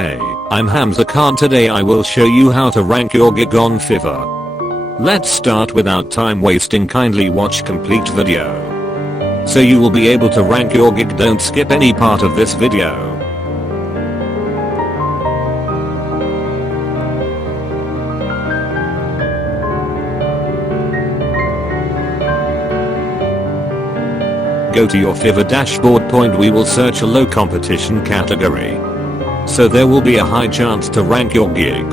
Hey, I'm Hamza Khan. Today I will show you how to rank your gig on Fiverr. Let's start without time wasting. Kindly watch complete video, so you will be able to rank your gig. Don't skip any part of this video. Go to your Fiverr dashboard point. We will search a low competition category, so there will be a high chance to rank your gig.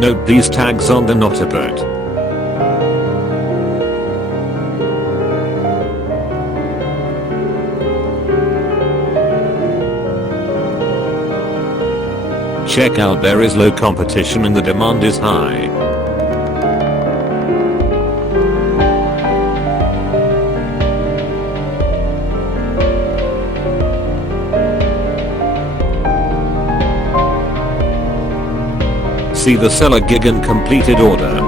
Note these tags on the notepad. Check out, there is low competition and the demand is high. See the seller gig and completed order.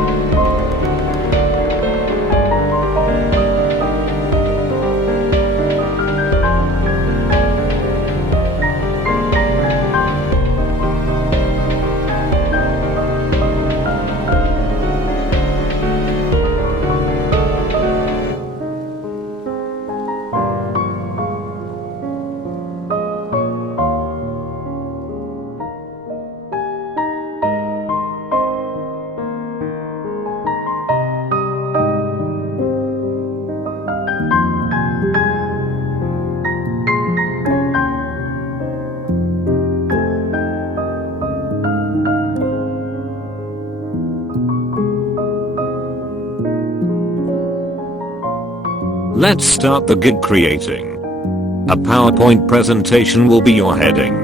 Let's start the gig creating. A PowerPoint presentation will be your heading.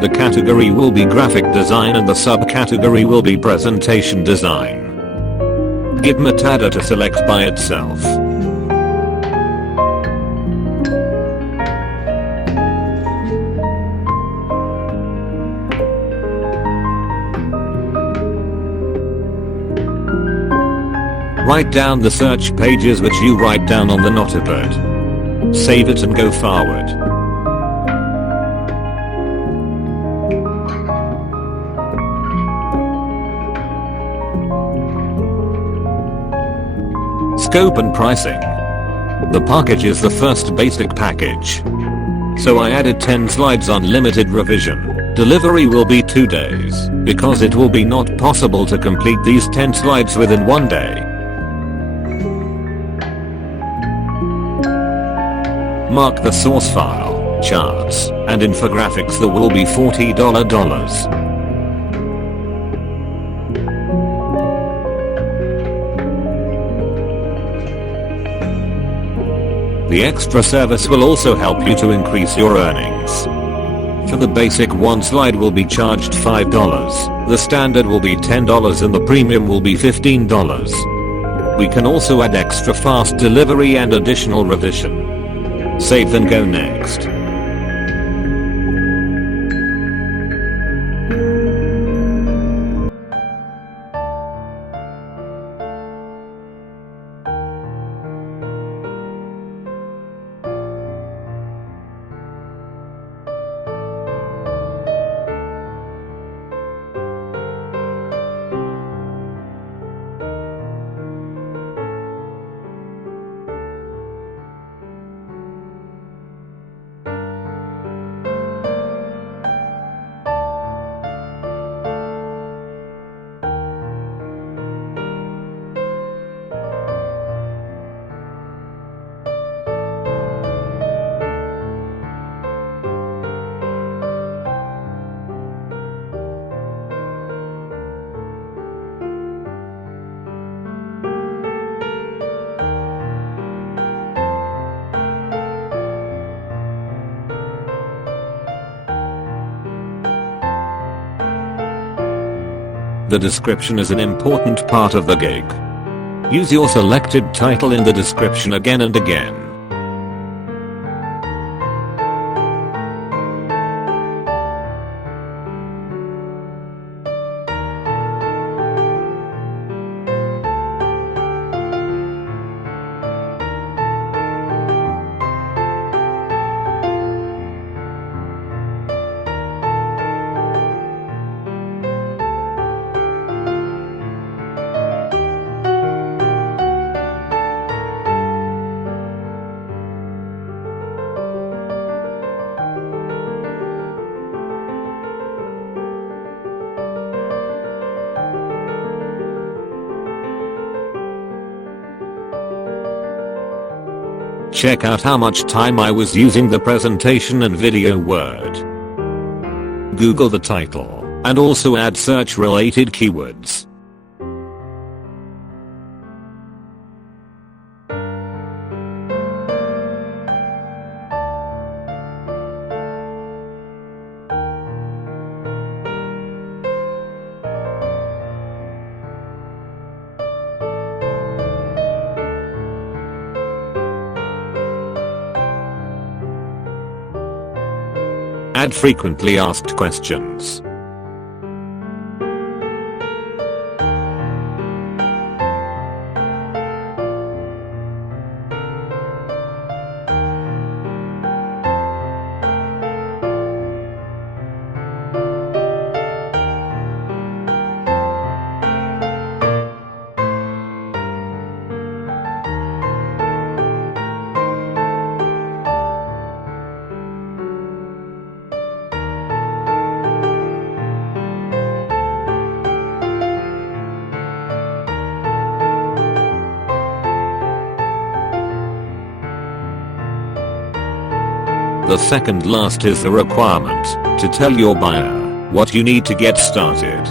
The category will be graphic design and the subcategory will be presentation design. Gig metadata to select by itself. Write down the search pages which you write down on the notepad. Save it and go forward. Scope and pricing. The package is the first basic package, so I added 10 slides on limited revision. Delivery will be 2 days, because it will be not possible to complete these 10 slides within 1 day. Mark the source file, charts, and infographics. There will be $40. The extra service will also help you to increase your earnings. For the basic, one slide will be charged $5, the standard will be $10 and the premium will be $15. We can also add extra fast delivery and additional revision. Save and go next. The description is an important part of the gig. Use your selected title in the description again and again. Check out how much time I was using the presentation and video word. Google the title, and also add search related keywords. Add frequently asked questions. The second last is the requirement to tell your buyer what you need to get started.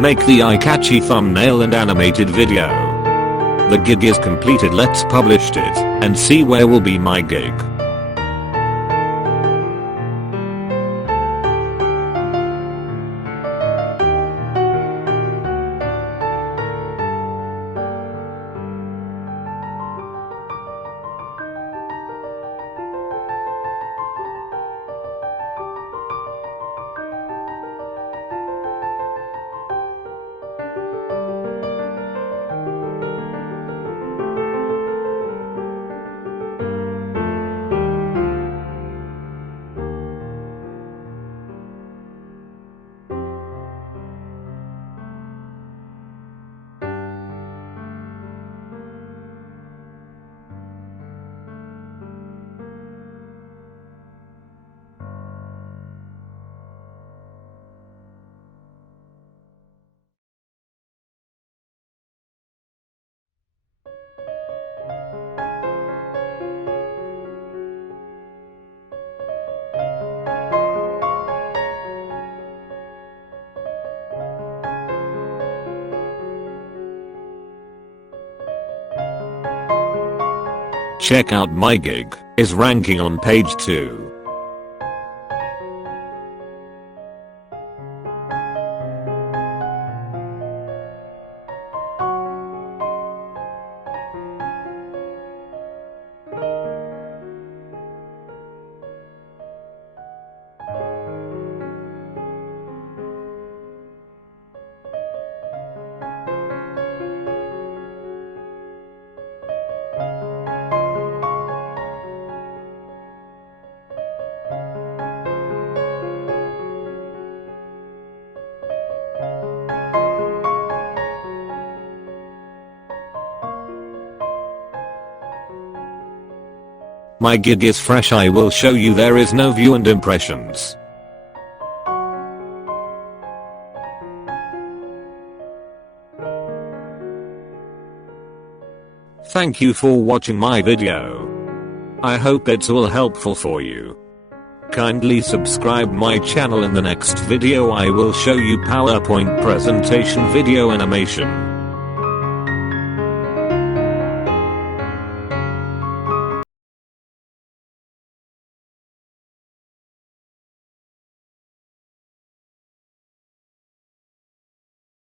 Make the eye-catchy thumbnail and animated video. The gig is completed. Let's publish it and see where will be my gig. Check out my gig is ranking on page 2. My gig is fresh. I will show you there is no view and impressions. Thank you for watching my video. I hope it's all helpful for you. Kindly subscribe my channel. In the next video I will show you PowerPoint presentation video animation.